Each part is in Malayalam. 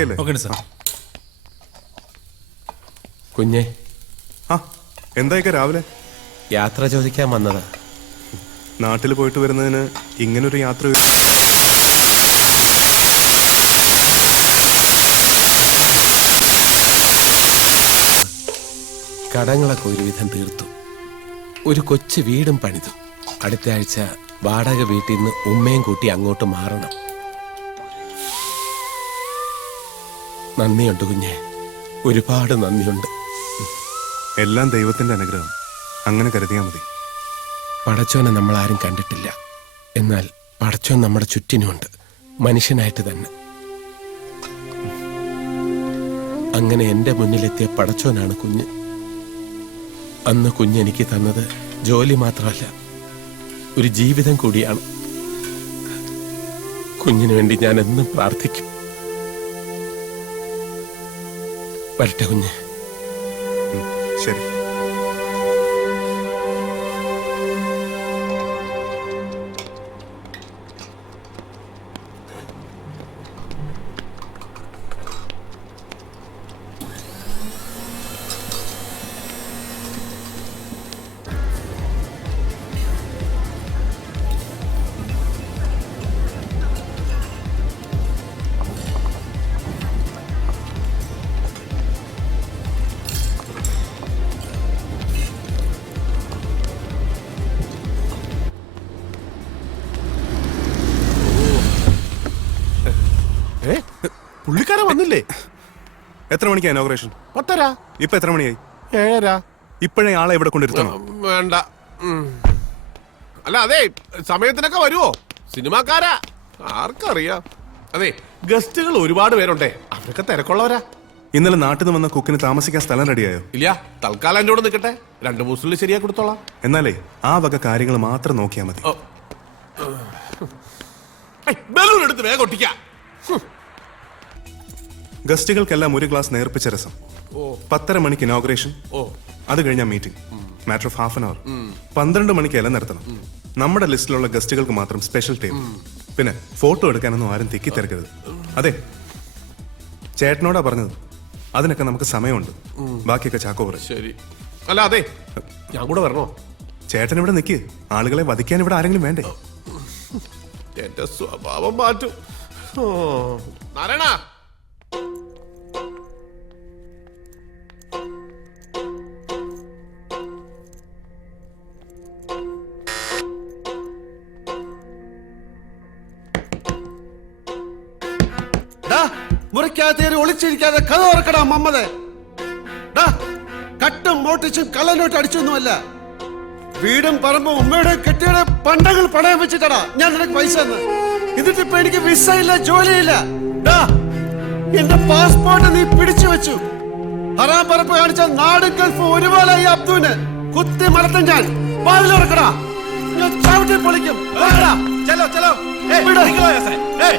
എല്ലാം ഓക്കെ അല്ലേ ഓക്കെ സാർ. കുഞ്ഞെ. ആ എന്തായിക്ക രാവിലെ? യാത്ര ചോദിക്കാൻ വന്നതാ. നാട്ടിൽ പോയിട്ട് വരുന്നതിന് ഇങ്ങനൊരു യാത്ര കടങ്ങളൊക്കെ ഒരുവിധം തീർത്തു. ഒരു കൊച്ചു വീടും പണിതു. അടുത്ത ആഴ്ച വാടക വീട്ടിൽ നിന്ന് ഉമ്മയും കൂട്ടി അങ്ങോട്ട് മാറണം. നന്ദിയുണ്ട് കുഞ്ഞെ. ഒരുപാട് നന്ദിയുണ്ട്. എല്ലാം ദൈവത്തിന്റെ അനുഗ്രഹം. അങ്ങനെ കരുതിയാൽ മതി. പടച്ചോനെ നമ്മൾ ആരും കണ്ടിട്ടില്ല. എന്നാൽ പടച്ചോൻ നമ്മുടെ ചുറ്റിനുമുണ്ട് മനുഷ്യനായിട്ട് തന്നെ. അങ്ങനെ എന്റെ മുന്നിലെത്തിയ പടച്ചോനാണ് കുഞ്ഞ്. അന്ന് കുഞ്ഞ് എനിക്ക് തന്നത് ജോലി മാത്രമല്ല. ഒരു ജീവിതം കൂടിയാണ്. കുഞ്ഞിനു വേണ്ടി ഞാൻ എന്നും പ്രാർത്ഥിക്കും. വരട്ടെ കുഞ്ഞ്. ശരി. വന്നില്ലേ എത്ര മണിക്കാ ഇനോഗ്രേഷൻ പത്തര. ഇപ്പൊ എത്ര മണിയായി? ഏഴര. ഇപ്പോഴേ ആളെ ഇവിടെ കൊണ്ടിരുത്തണം വേണ്ട. ഉം. അല്ല അതെ സമയത്തിനൊക്കെ വരുവോ? സിനിമാക്കാരാ. ആർക്കറിയാം. അതെ ഗസ്റ്റുകൾ ഒരുപാട് പേരുണ്ടേ. അവരൊക്കെ തിരക്കുള്ളവരാ. ഇന്നലെ നാട്ടിൽ നിന്ന് വന്ന കുക്കിന് താമസിക്കാൻ സ്ഥലം റെഡിയായോ? ഇല്ല തൽക്കാലം എന്റെ കൂടെ നിൽക്കട്ടെ. രണ്ട് മൂസിൽ ശരിയാക്കി കൊടുത്തോളാം. എന്നാലേ ആ വക കാര്യങ്ങൾ മാത്രം നോക്കിയാൽ മതി. ഏയ്, ബലൂൺ എടുത്ത് വേഗം ഒട്ടിക്കാം. ഗസ്റ്റുകൾക്കെല്ലാം ഒരു ഗ്ലാസ് നേർപ്പിച്ച രസം. പത്തര മണിക്ക് ഇനോഗ്രേഷൻ. അത് കഴിഞ്ഞാൽ meeting. Matter of half an hour. പന്ത്രണ്ട് മണിക്ക് ഇല നടത്തണം നമ്മുടെ ലിസ്റ്റിലുള്ള ഗസ്റ്റുകൾക്ക് മാത്രം സ്പെഷ്യൽ ടേബിൾ. പിന്നെ ഫോട്ടോ എടുക്കാനൊന്നും ആരും തിക്കി തിരക്കരുത് അതെ. ചേട്ടനോടാ പറഞ്ഞത്. അതിനൊക്കെ നമുക്ക് സമയമുണ്ട്. ബാക്കിയൊക്കെ ചാക്കോ പറ ശരി. അല്ല അതെ. ഞാൻ കൂടെ വരണോ? ചേട്ടൻ ഇവിടെ നിക്ക്. ആളുകളെ വധിക്കാൻ ഇവിടെ ആരെങ്കിലും വേണ്ടേ? എന്റെ സ്വഭാവം മാറ്റും. നാരായണ. ഒളിച്ചിരിക്കാതെ കഥ ഓർക്കടാ മമ്മതെ കട്ടും മോട്ടിച്ചും കള്ളനോട്ട് അടിച്ചൊന്നുമല്ല വീടും പറമ്പും ഉമ്മയുടെ കെട്ടിയുടെ പണ്ടങ്ങൾ പണയം വെച്ചിട്ടടാ ഞാൻ നിനക്ക് പൈസ തന്ന് ഇതിട്ട് ഇപ്പൊ എനിക്ക് വിസ ഇല്ല ജോലിയില്ല എന്റെ പാസ്പോർട്ട് നീ പിടിച്ചു വെച്ചു ഹറാം പറപ്പ് കാണിച്ച നാടും ഗൾഫും ഒരുപോലായി അബ്ദുവിന് കുത്തി മരത്തൻ ഞാൻ വാതിലുറക്കടാ ഞാൻ ചവിട്ടി പൊളിക്കും വാടാ. വിട്.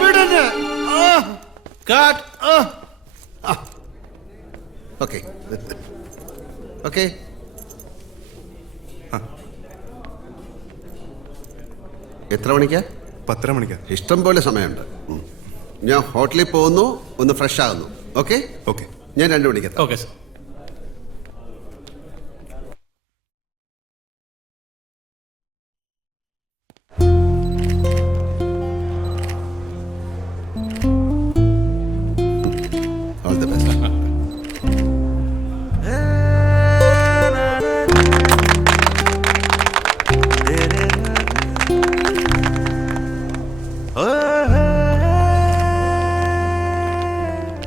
വിട് എന്നെ. ആ. കാട്ട്. ആ. Okay. ഓക്കേ ഓക്കേ എത്ര മണിക്കാ? പത്തര മണിക്കാ. ഇഷ്ടം പോലെ സമയമുണ്ട്. ഞാൻ ഹോട്ടലിൽ പോകുന്നു ഒന്ന് ഫ്രഷ് ആകുന്നു. ഓക്കെ ഓക്കെ ഞാൻ രണ്ടു മണിക്ക് ഓക്കെ സാർ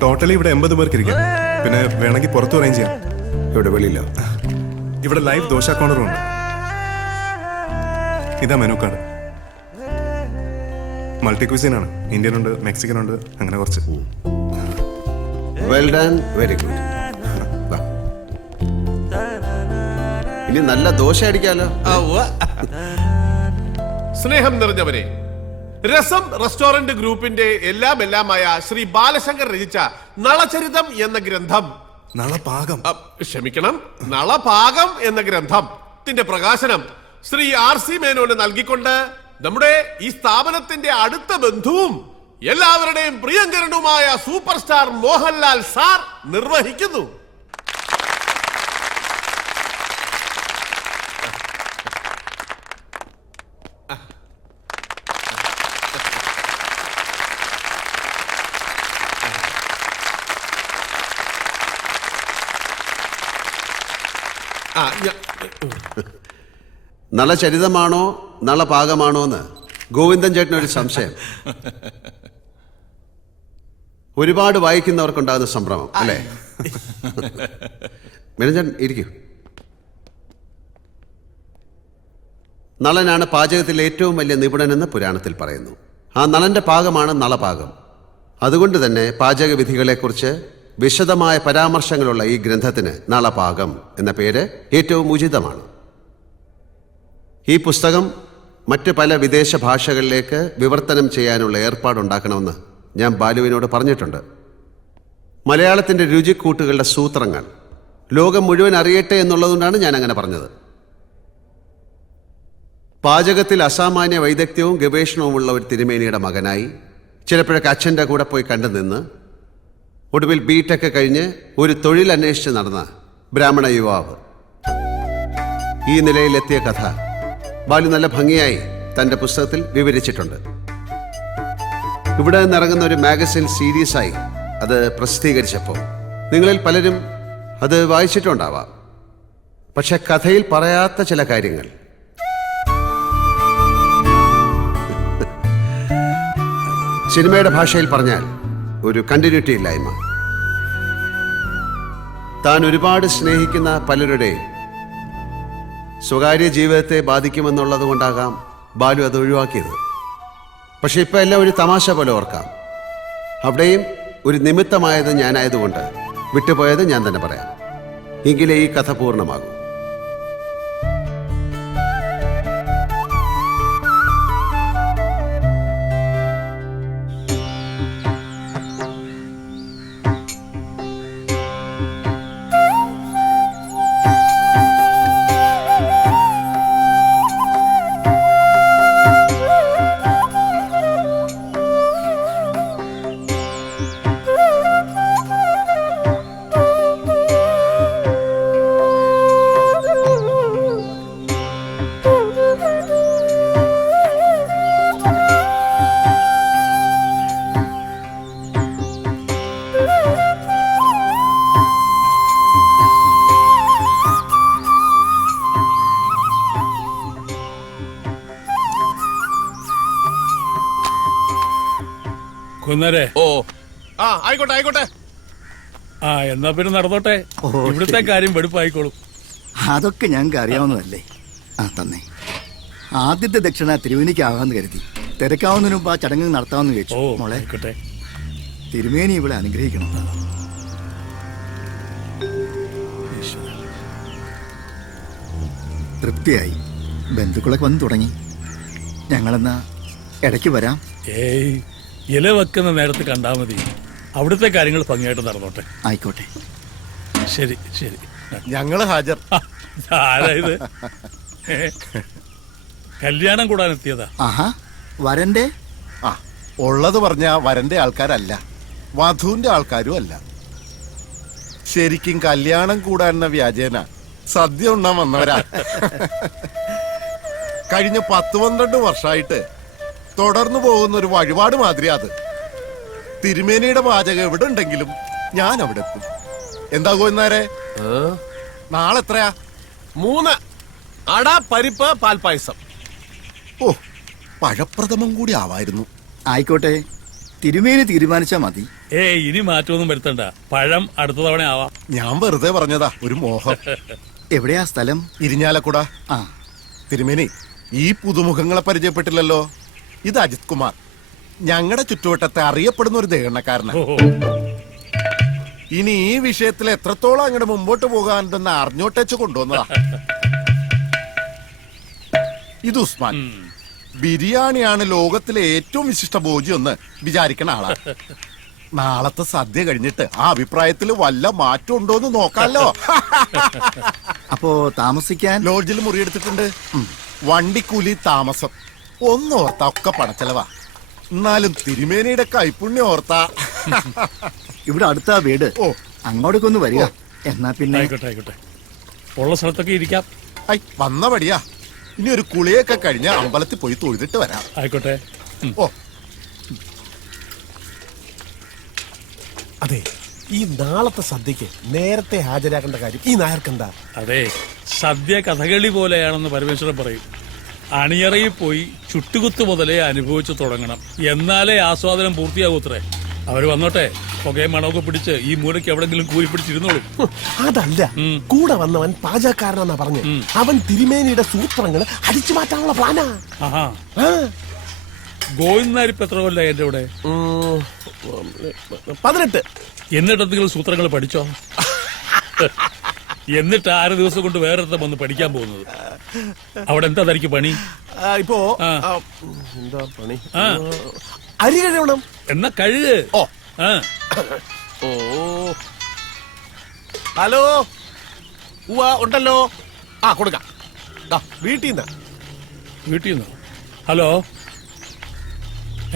ടോട്ടലി ഇവിടെ എൺപത് പേർക്ക് ഇരിക്കാം പിന്നെ വേണമെങ്കിൽ പുറത്ത് അറേഞ്ച് ചെയ്യാം. ഇവിടെ വെളിയില്ല. ഇവിടെ ലൈവ് ദോശ കോണറും ഉണ്ട്. ഇതാ മെനു കാർഡ് മൾട്ടി ക്വിസിൻ ആണ്. ഇന്ത്യൻ ഉണ്ട് മെക്സിക്കൻ ഉണ്ട് അങ്ങനെ കുറച്ച്. വെൽ ഡൺ വെരി ഗുഡ് ഇനി നല്ല ദോശ അടിക്കാലോ. സ്നേഹം നിറഞ്ഞവരെ രസം റെസ്റ്റോറന്റ് ഗ്രൂപ്പിന്റെ എല്ലാം എല്ലാമായ ശ്രീ ബാലശങ്കർ രചിച്ച നളചരിതം എന്ന ഗ്രന്ഥം. നളപാകം. അ, ക്ഷമിക്കണം. നളപാകം എന്ന ഗ്രന്ഥത്തിന്റെ പ്രകാശനം ശ്രീ ആർ സി മേനോന് നൽകിക്കൊണ്ട് നമ്മുടെ ഈ സ്ഥാപനത്തിന്റെ അടുത്ത ബന്ധുവും എല്ലാവരുടെയും പ്രിയങ്കരനുമായ സൂപ്പർ സ്റ്റാർ മോഹൻലാൽ സാർ നിർവഹിക്കുന്നു. ആ, ഞാ- നല്ല നളപാകമാണോ എന്ന് ഗോവിന്ദൻ ചേട്ടനൊരു സംശയം. ഒരുപാട് വായിക്കുന്നവർക്കുണ്ടാകുന്ന സംഭ്രമം അല്ലേ? മിനഞ്ചൻ ഇരിക്കൂ. നളനാണ് പാചകത്തിൽ ഏറ്റവും വലിയ നിപുണനെന്ന് പുരാണത്തിൽ പറയുന്നു. ആ നളന്റെ പാകമാണ് നളപാകം. അതുകൊണ്ട് തന്നെ പാചക വിധികളെക്കുറിച്ച് വിശദമായ പരാമർശങ്ങളുള്ള ഈ ഗ്രന്ഥത്തിന് നളപാകം എന്ന പേര് ഏറ്റവും ഉചിതമാണ്. ഈ പുസ്തകം മറ്റ് പല വിദേശ ഭാഷകളിലേക്ക് വിവർത്തനം ചെയ്യാനുള്ള ഏർപ്പാടുണ്ടാക്കണമെന്ന് ഞാൻ ബാലുവിനോട് പറഞ്ഞിട്ടുണ്ട്. മലയാളത്തിന്റെ രുചിക്കൂട്ടുകളുടെ സൂത്രങ്ങൾ ലോകം മുഴുവൻ അറിയട്ടെ എന്നുള്ളതുകൊണ്ടാണ് ഞാൻ അങ്ങനെ പറഞ്ഞത്. പാചകത്തിൽ അസാമാന്യ വൈദഗ്ധ്യവും ഗവേഷണവുമുള്ള ഒരു തിരുമേനിയുടെ മകനായി ചിലപ്പോഴൊക്കെ അച്ഛന്റെ കൂടെ പോയി കണ്ടു നിന്ന് ഒടുവിൽ ബിടെക് കഴിഞ്ഞ് ഒരു തൊഴിൽ അന്വേഷിച്ച് നടന്ന ബ്രാഹ്മണ യുവാവ്. ഈ നിലയിലെത്തിയ കഥ ബാലു നല്ല ഭംഗിയായി തന്റെ പുസ്തകത്തിൽ വിവരിച്ചിട്ടുണ്ട്. ഇവിടെ നിന്നിറങ്ങുന്ന ഒരു മാഗസിൻ സീരീസായി അത് പ്രസിദ്ധീകരിച്ചപ്പോൾ നിങ്ങളിൽ പലരും അത് വായിച്ചിട്ടുണ്ടാവാം. പക്ഷെ കഥയിൽ പറയാത്ത ചില കാര്യങ്ങൾ. സിനിമയുടെ ഭാഷയിൽ പറഞ്ഞാൽ ഒരു കണ്ടിന്യൂറ്റി ഇല്ലായ്മ. താൻ ഒരുപാട് സ്നേഹിക്കുന്ന പലരുടെ സ്വകാര്യ ജീവിതത്തെ ബാധിക്കുമെന്നുള്ളത് കൊണ്ടാകാം ബാലു അത് ഒഴിവാക്കിയത്. പക്ഷെ ഇപ്പം എല്ലാം ഒരു തമാശ പോലെ ഓർക്കാം. അവിടെയും ഒരു നിമിത്തമായത് ഞാനായതുകൊണ്ട് വിട്ടുപോയത് ഞാൻ തന്നെ പറയാം. എങ്കിലേ ഈ കഥ പൂർണമാകൂ. കുന്നരെ. ഓ. ആ ആയിക്കോട്ടെ ആയിക്കോട്ടെ. ആ എന്നാ പിന്നെ നടന്നോട്ടെ. ഇവിടുത്തെ കാര്യം വെടുപ്പായിക്കോളും. അതൊക്കെ ഞങ്ങൾക്ക് അറിയാവുന്നതല്ലേ? ആ തന്നെ. ആദ്യത്തെ ദക്ഷിണ തിരുവേനിക്കാകാന്ന് കരുതി. തിരക്കാവുന്നതിന് മുമ്പ് ആ ചടങ്ങ് നടത്താമെന്ന് ഓ ചോദിച്ചു മോളെ. ആയിക്കോട്ടെ. തിരുമേനി ഇവിടെ അനുഗ്രഹിക്കണം. തൃപ്തിയായി. ബന്ധുക്കളൊക്കെ വന്ന് തുടങ്ങി. ഞങ്ങളെന്നാ ഇടയ്ക്ക് വരാം. ഏയ് ഇല വെക്കുന്ന നേരത്ത് കണ്ടാ മതി. അവിടുത്തെ കാര്യങ്ങൾ ഭംഗിയായിട്ട് നടന്നോട്ടെ. ആയിക്കോട്ടെ. ശരി ശരി. ഞങ്ങൾ ഹാജർ. ആ, ആരാ ഇത്? ഏ? കല്യാണം കൂടാൻ എത്തിയതാ ആഹാ വരന്റെ? ആ ഉള്ളത് പറഞ്ഞ വരന്റെ ആൾക്കാരല്ല വധുവിന്റെ ആൾക്കാരും അല്ല. ശരിക്കും കല്യാണം കൂടാനെന്ന വ്യാജേന സദ്യ ഉണ്ണാൻ വന്നവരാ. കഴിഞ്ഞ പത്ത് പന്ത്രണ്ട് വർഷമായിട്ട് തുടർന്നു പോകുന്ന ഒരു വഴിപാട് മാതിരി അത്. തിരുമേനിയുടെ പാചകം എവിടെ ഉണ്ടെങ്കിലും ഞാൻ അവിടെ എത്തും. എന്താ കോന്നാരെ നാളെ എത്രയാ മൂന്ന്. അട പരിപ്പ് പാൽപായസം. ഓ പഴപ്രഥമം കൂടി ആവായിരുന്നു. ആയിക്കോട്ടെ. തിരുമേനി തീരുമാനിച്ചാ മതി. ഏ ഇനി മാറ്റമൊന്നും വരുത്തണ്ട. പഴം അടുത്ത തവണ ആവാം. ഞാൻ വെറുതെ പറഞ്ഞതാ ഒരു മോഹം. എവിടെയാ സ്ഥലം? ഇരിഞ്ഞാലക്കുട. ആ. തിരുമേനി ഈ പുതുമുഖങ്ങളെ പരിചയപ്പെട്ടില്ലല്ലോ? ഇത് അജിത് കുമാർ. ഞങ്ങളുടെ ചുറ്റുവട്ടത്തെ അറിയപ്പെടുന്ന ഒരു ദേഹണക്കാരനാണ് ഇനി ഈ വിഷയത്തിൽ എത്രത്തോളം അങ്ങോട്ട് മുമ്പോട്ട് പോകാനുണ്ടെന്ന് അറിഞ്ഞോട്ടേച്ച് കൊണ്ടുവന്നതാ. ഇത് ഉസ്മാൻ. ബിരിയാണിയാണ് ലോകത്തിലെ ഏറ്റവും വിശിഷ്ട ഭോജ്യം എന്ന് വിചാരിക്കണ ആളാ. നാളത്തെ സദ്യ കഴിഞ്ഞിട്ട് ആ അഭിപ്രായത്തിൽ വല്ല മാറ്റം ഉണ്ടോ എന്ന് നോക്കാലോ. അപ്പോ താമസിക്കാൻ? ലോഡ്ജിൽ മുറിയെടുത്തിട്ടുണ്ട്. വണ്ടിക്കൂലി താമസം. ഒന്നോർത്ത ഒക്കെ പണച്ചെലവാ എന്നാലും തിരുമേനിയുടെ കൈപ്പുണ്യം ഓർത്ത. ഇവിടെ അടുത്താ വീട്. ഓ. അങ്ങോട്ടേക്കൊന്ന് വരിക. എന്നാ പിന്നെ? ആയിക്കോട്ടെ ആയിക്കോട്ടെ. ഉള്ള സ്ഥലത്തൊക്കെ ഇരിക്കാം. ഐ വന്ന പടിയാ ഇനി ഒരു കുളിയൊക്കെ കഴിഞ്ഞ അമ്പലത്തിൽ പോയി തൊഴുതിട്ട് വരാം. ആയിക്കോട്ടെ. ഓ. അതെ ഈ നാളത്തെ സദ്യക്ക് നേരത്തെ ഹാജരാക്കേണ്ട കാര്യം ഈ നായർക്കെന്താ? അതെ സദ്യ കഥകളി പോലെയാണെന്ന് പരമേശ്വരൻ പറയും. അണിയറയിൽ പോയി ചുട്ടുകുത്തു മുതലേ അനുഭവിച്ചു തുടങ്ങണം. എന്നാലേ ആസ്വാദനം പൂർത്തിയാകൂത്രേ അവർ വന്നോട്ടെ പുകയും മണമൊക്കെ പിടിച്ച് ഈ മൂലയ്ക്ക് എവിടെങ്കിലും കൂലി പിടിച്ചിരുന്നോളൂ. അതല്ല. കൂടെ വന്നവൻ പാചകക്കാരനാ പറഞ്ഞു. അവൻ തിരുമേനിയുടെ സൂത്രങ്ങൾ അടിച്ചു മാറ്റാനുള്ള പ്ലാനാ. ഗോവിന്ദാരിപ്പ് എത്ര കൊല്ല എന്റെ ഇവിടെ പതിനെട്ട്. എന്നിട്ട് സൂത്രങ്ങൾ പഠിച്ചോ? എന്നിട്ട് ആറ് ദിവസം കൊണ്ട് വേറെ വന്ന് പഠിക്കാൻ പോകുന്നത്? അവിടെ എന്താ തനിക്ക് പണി? ഇപ്പോ എന്താ പണി. അരി കഴുകണം എന്നാ കഴുക്. ഓ. ഓ. ഹലോ. ഉവാ ഉണ്ടല്ലോ. ആ കൊടുക്കാം. വീട്ടിൽ നിന്ന്. വീട്ടിൽ നിന്ന്. ഹലോ.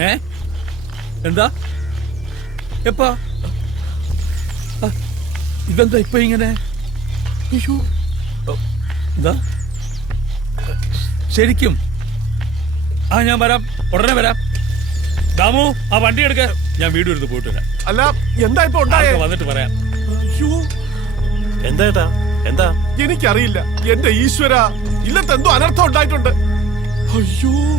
ഏ? എന്താ? എപ്പാ? ഇതെന്താ ഇപ്പൊ ഇങ്ങനെ? അയ്യോ. എന്താ ശരിക്കും. ആ ഞാൻ വരാം. ഉടനെ വരാം. ദാമു ആ വണ്ടി എടുക്ക. ഞാൻ വീട് എടുത്ത് പോയിട്ട് വരാം. അല്ല എന്താ ഇപ്പൊ ഉണ്ടായേ? വന്നിട്ട് പറയാം. എന്താ ഏട്ടാ? എന്താ? എനിക്കറിയില്ല. എന്റെ ഈശ്വര ഇല്ലത്തെന്തോ അനർത്ഥം ഉണ്ടായിട്ടുണ്ട്. അയ്യോ.